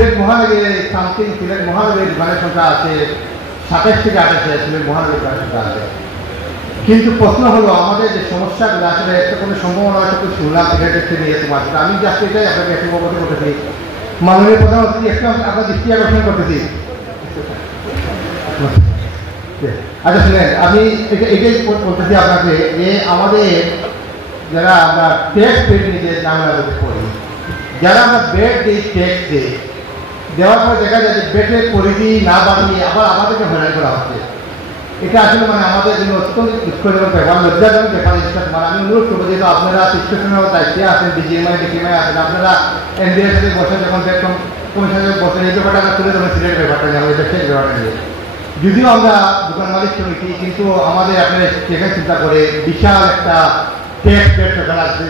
মহানগরের সামথিং সিলেট মহানগরের দোকানের সংখ্যা আছে 27 থেকে 28 সিলেট মহানগরের দোকানের সংখ্যা আছে। কিন্তু প্রশ্ন হলো আমাদের যে সমস্যাগুলো আসলে একটা কোনো সম্ভাবনা হয়তো শুনলাম সিলেটের নিয়ে তোমার আমি জাস্ট এটাই আপনাকে একটু অবগত করতেছি। মাননীয় প্রধানমন্ত্রী একটু আপনার দৃষ্টি আকর্ষণ করতেছি। আচ্ছা শুনেন, আমি এটাই বলতেছি আপনাকে যে আমাদের যারা আমরা ট্যাক্স পেড নিজের নামে করি, যারা আমরা বেড দিই ট্যাক্স দিই, দেওয়ার পর দেখা যায় যে বেডের পরিধি না বাড়িয়ে আবার আমাদেরকে হয়রানি করা হচ্ছে। এটা আসলে আমাদের জন্য অত্যন্ত দুঃখজনক ব্যাপার, লজ্জাজনক ব্যাপার। আমি অনুরোধ করবো যেহেতু আপনারা শিক্ষকের দায়িত্বে আছেন, বিজিএমআই ডিকিএমআই আছেন, আপনারা এনডিএর সাথে বসে যখন বেতন কমিশনের বসে এই ব্যাপারটা আমরা তুলে ধরেন সিলেটের ব্যাপারটা নিয়ে আমাদের সেই ব্যাপারটা নিয়ে। যদিও আমরা দোকান মালিক সমিতি, কিন্তু আমাদের আপনারা সেখানে চিন্তা করে বিশাল একটা ট্যাক্স বেড সরকার আসবে।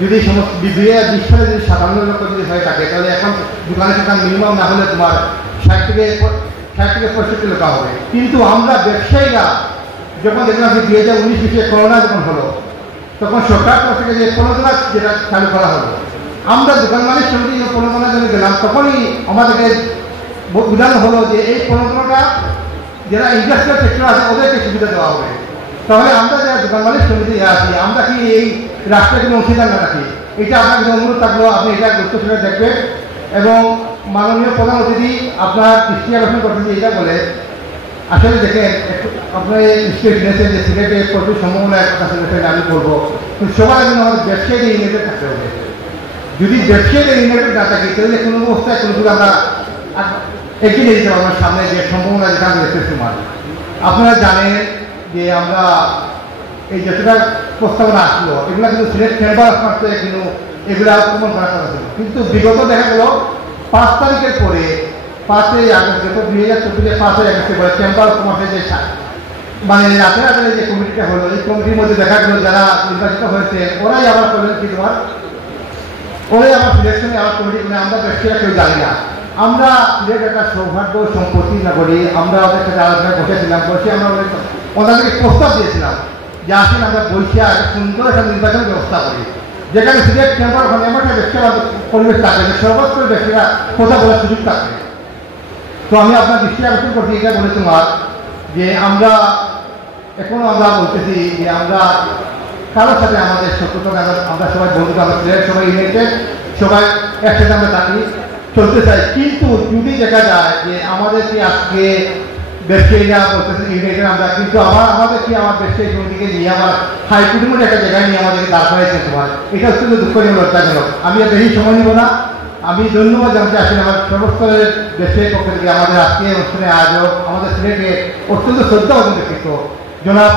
যদি সমস্ত 2020 সালে যদি 57 লক্ষ যদি হয়ে থাকে, তাহলে এখন দোকানের সংখ্যা মিনিমাম না হলে তোমার 60 থেকে 65 লক্ষ হবে। কিন্তু আমরা ব্যবসায়ীরা যখন দেখলাম যে 2019-20 করোনা যখন হলো, তখন সরকার তরফ থেকে যে প্রণোদনা যেটা চালু করা হলো, আমরা দোকান মালিক সমিতি প্রণোদনার জন্য গেলাম, তখনই আমাদেরকে বোঝানো হলো যে এই প্রণোদনাটা যারা ইন্ডাস্ট্রিয়াল সেক্টর আছে ওদেরকে সুবিধা দেওয়া হবে। তাহলে আমরা যারা দোকান মালিক সমিতি আছি, আমরা কি এই রাষ্ট্রের কোনো অংশীদার না রাখি? এটা আপনার যদি অনুরোধ থাকলো আপনি এটা গুরুত্ব সহকারে দেখবেন। এবং মাননীয় প্রধান অতিথি আপনার দৃষ্টি আকর্ষণ করতেছি এটা বলে, আসলে দেখেন আপনার এই নিশ্চয়ই শুনেছেন যে সিলেটে প্রচুর সম্ভাবনা একটা সিলেটের আমি করবো, কিন্তু সবার জন্য আমাদের ব্যবসায়ী ইউনাইটেড থাকতে হবে। যদি ব্যবসায়ী ইউনাইটেড না থাকি, তাহলে কোনো অবস্থায় কোনো কিছু আমরা এগিয়ে নিয়ে যেতে পারবো সামনে যে সম্ভাবনা যেটা আমি দেখতেছি। আপনারা জানেন যে আমরা এই যতটা প্রস্তাবনা আসলো, এগুলো কিন্তু সিলেট চেম্বার অফ কমার্সে কিন্তু এগুলো আক্রমণ করা হয়েছিল। কিন্তু বিগত দেখা গেল 5 তারিখের পরে 5ই আগস্ট, যত 2024 5ই আগস্টে পরে চেম্বার অফ কমার্সের যে রাতের রাতে যে কমিটিটা হলো, এই কমিটির মধ্যে দেখা গেল যারা নির্বাচিত হয়েছে ওরাই আবার করলেন কি তোমার ওরাই আমার সিলেকশনে আবার কমিটি করে। আমরা ব্যক্তিরা কেউ জানি না। আমরা সিলেট একটা সৌভাগ্য সম্পত্তি না করি। আমরা ওদের সাথে আলোচনা বসেছিলাম, বসে আমরা ওনাদেরকে প্রস্তাব দিয়েছিলাম যে আসলে আমরা বৈশা সুন্দর একটা নির্বাচন ব্যবস্থা করি, যেখানে সিলেট চেম্বার ওখানে এমন একটা ব্যবসা পরিবেশ থাকবে যে সর্বত্র ব্যক্তিরা কথা বলার সুযোগ থাকবে। তো আমি আপনার দৃষ্টি আকর্ষণ করছি এটা বলে তোমার যে আমরা এখনো আমরা বলতেছি যে আমরা কারোর সাথে আমাদের শত্রুতা, আমরা সবাই বন্ধু, আমরা সিলেট সবাই ইউনাইটেড, সবাই একসাথে আমরা থাকি, চলতে চাই। কিন্তু যদি দেখা যায় যে আমাদেরকে আজকে ব্যবসায়ীরা বলতেছে ইউনাইটেড আমরা, কিন্তু আমাদের কি আমার ব্যবসায়ী সমিতিকে নিয়ে আমার হাইকোর্টের মধ্যে একটা জায়গায় নিয়ে আমাদেরকে দাঁড় করাইছে তোমার, এটা অত্যন্ত দুঃখজনক, লজ্জাজনক। আমি আর বেশি সময় নিব না। আমি ধন্যবাদ জানাতে আসলে আমার সমস্তরের ব্যবসায়ীর পক্ষ থেকে আমাদের আজকে অনুষ্ঠানে আয়োজক, আমাদের সিলেটে অত্যন্ত শ্রদ্ধা ব্যক্তিত্ব জনাব